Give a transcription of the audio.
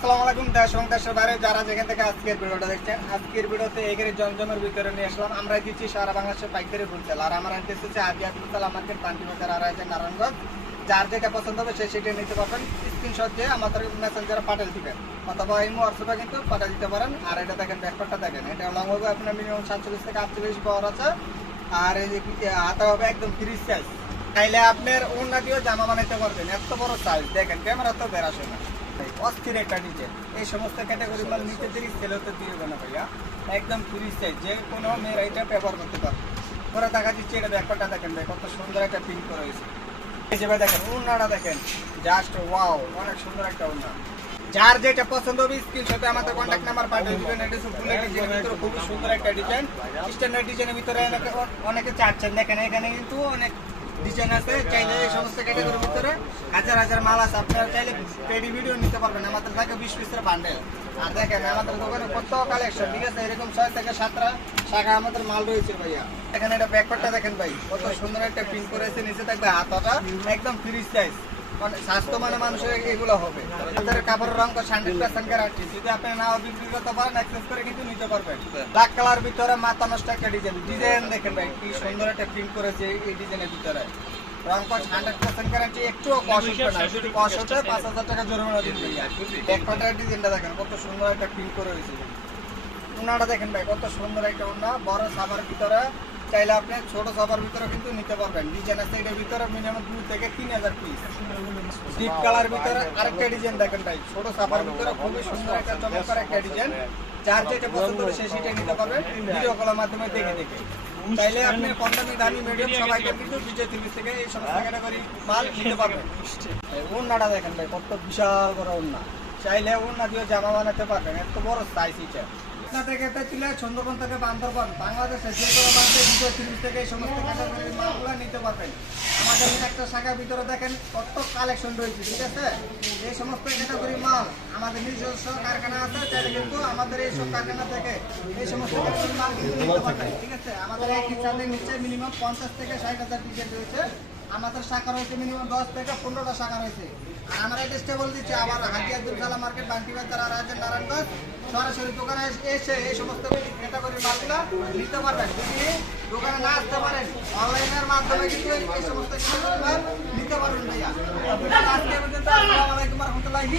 আসসালামু আলাইকুম, দেশ এবং দেশের বাইরে যারা যেখান থেকে আজকের ভিডিওটা দেখছেন, আজকের ভিডিওতে এখানে জমজমের ভিতরে নিয়ে আসলাম। আমরা দিচ্ছি সারা বাংলাদেশের পাইকারি ফুলসেল আর আমার অ্যাড্রেস হচ্ছে আদিয়া ফুলসেল মার্কেট পান্টি বাজার আর আছে নারায়ণগঞ্জ, যার যেটা পছন্দ হবে সে সেটা নিতে পারবেন। স্ক্রিনশট দিয়ে আমাদের মেসেঞ্জারে পাঠিয়ে দিবেন, অথবা এই হোয়াটসঅ্যাপে কিন্তু পাঠিয়ে দিতে পারেন। আর এটা দেখেন ব্যাকপারটা দেখেন, এটা লং হবে আপনার মিনিমাম সাতচল্লিশ থেকে আটচল্লিশ পাওয়ার আছে। আর এই যে হাতা হবে একদম ফ্রি সাইজ চাইলে আপনার দিয়েও জামা বানাইতে পারবেন, এত বড় সাইজ দেখেন ক্যামেরা তো বের আসে না। অস্থির একটা ডিজাইন এই সমস্ত ভাইয়া। যে কোনো মেয়েরা ব্যবহার করতে পারবে। পরে দেখা দিচ্ছে এটা দেখেন জাস্ট ওয়াও অনেক সুন্দর একটা উন্না যার যেটা পছন্দ হবে স্ক্রিনশটে আমাদের কন্ট্যাক্ট নাম্বার পাঠিয়ে দিবেন, এটা ভিতরে খুবই সুন্দর একটা ডিজাইন স্ট্যান্ডার্ড ডিজাইনের ভিতরে অনেকে চাচ্ছেন, দেখেন এখানে কিন্তু অনেক ডিজাইন আছে, চাইলে এই সমস্ত ক্যাটাগরির ভিতরে হাজার হাজার মাল আছে। আপনারা চাইলে পেডি ভিডিও নিতে পারবেন, আমাদের থাকে বিশ পিসের বান্ডেল আর দেখেন, আমাদের দোকানে কত কালেকশন ঠিক আছে? এরকম ছয় থেকে সাতটা শাখা আমাদের মাল রয়েছে ভাইয়া। এখানে এটা ব্যাকপারটা দেখেন ভাই, কত সুন্দর একটা প্রিন্ট করেছে, নিচে থাকবে হাতাটা, একদম ফ্রি সাইজ স্বাস্থ্য মানে মানুষের এগুলো হবে। আমাদের কাপড়ের রং হান্ড্রেড পার্সেন্ট গ্যারান্টি যদি আপনি নাও বিক্রি করতে পারেন এক্সচেঞ্জ করে কিন্তু নিতে পারবেন। ব্ল্যাক কালার ভিতরে মাথা নষ্ট একটা ডিজাইন ডিজাইন দেখেন ভাই কি সুন্দর একটা প্রিন্ট করেছে এই ডিজাইনের ভিতরে। রং কস হান্ড্রেড পার্সেন্ট গ্যারান্টি একটুও কস উঠবে না। যদি কস ওঠে পাঁচ হাজার টাকা জরিমানা দিতে এক পাটার ডিজাইনটা দেখেন কত সুন্দর একটা প্রিন্ট করে রয়েছে উনাটা দেখেন ভাই কত সুন্দর একটা উন্না বড় সাবার ভিতরে চাইলে আপনি ছোট সাবার ভিতরে কিন্তু নিতে পারবেন। ডিজাইন আছে, এটার ভিতরে মিনিমাম দুই থেকে তিন হাজার পিস ডিপ কালার ভিতরে আরেকটা ডিজাইন দেখেন ভাই, ছোট সাবার ভিতরে খুবই সুন্দর একটা চমৎকার একটা ডিজাইন যার যেটা পছন্দ হবে সে সেটা নিতে পারবেন ভিডিও কলের মাধ্যমে দেখে দেখে। চাইলে আপনি কম দামি মিডিয়াম সবাইকে কিন্তু বিজয় তিরিশ থেকে এই সমস্ত ক্যাটাগরি মাল নিতে পারবেন। উন্নাটা দেখেন ভাই, কত বিশাল বড় উন্না চাইলে উন্না দিয়ে জামা বানাতে পারবেন, এত বড় সাইজ এটা না থেকে তেতুলিয়া চন্দ্রকোন থেকে বান্দরবান। বাংলাদেশে যে কোনো বাড়িতে বিজয় তিরিশ থেকে এই সমস্ত ক্যাটাগরির মালগুলো নিতে পারবেন। আমাদের একটা শাখার ভিতরে দেখেন কত কালেকশন রয়েছে, ঠিক আছে? এই সমস্ত ক্যাটাগরি মাল আমাদের নিজস্ব কারখানা আছে চাইলে কিন্তু আমাদের এইসব কারখানা থেকে এই সমস্ত ক্যাটাগরি মাল কিন্তু নিতে পারবেন, ঠিক আছে? আমাদের এক হিসাবে নিচে মিনিমাম পঞ্চাশ থেকে ষাট হাজার টিকেট রয়েছে। আমাদের শাখা রয়েছে মিনিমাম দশ থেকে পনেরোটা শাখা রয়েছে। আমরা অ্যাড্রেসটা বলে দিচ্ছি, আবার হাজিয়া দুর্গালা মার্কেট বান্টি বাজার আর আছে নারায়ণগঞ্জ, সরাসরি দোকানে এসে এই সমস্ত ক্যাটাগরি মালগুলো নিতে পারবেন। যদি দোকানে না আসতে পারেন অনলাইনের মাধ্যমে কিন্তু এই সমস্ত নিতে পারবেন ভাইয়া। আজকে পর্যন্ত আসসালামু আলাইকুম রহমতুল্লাহি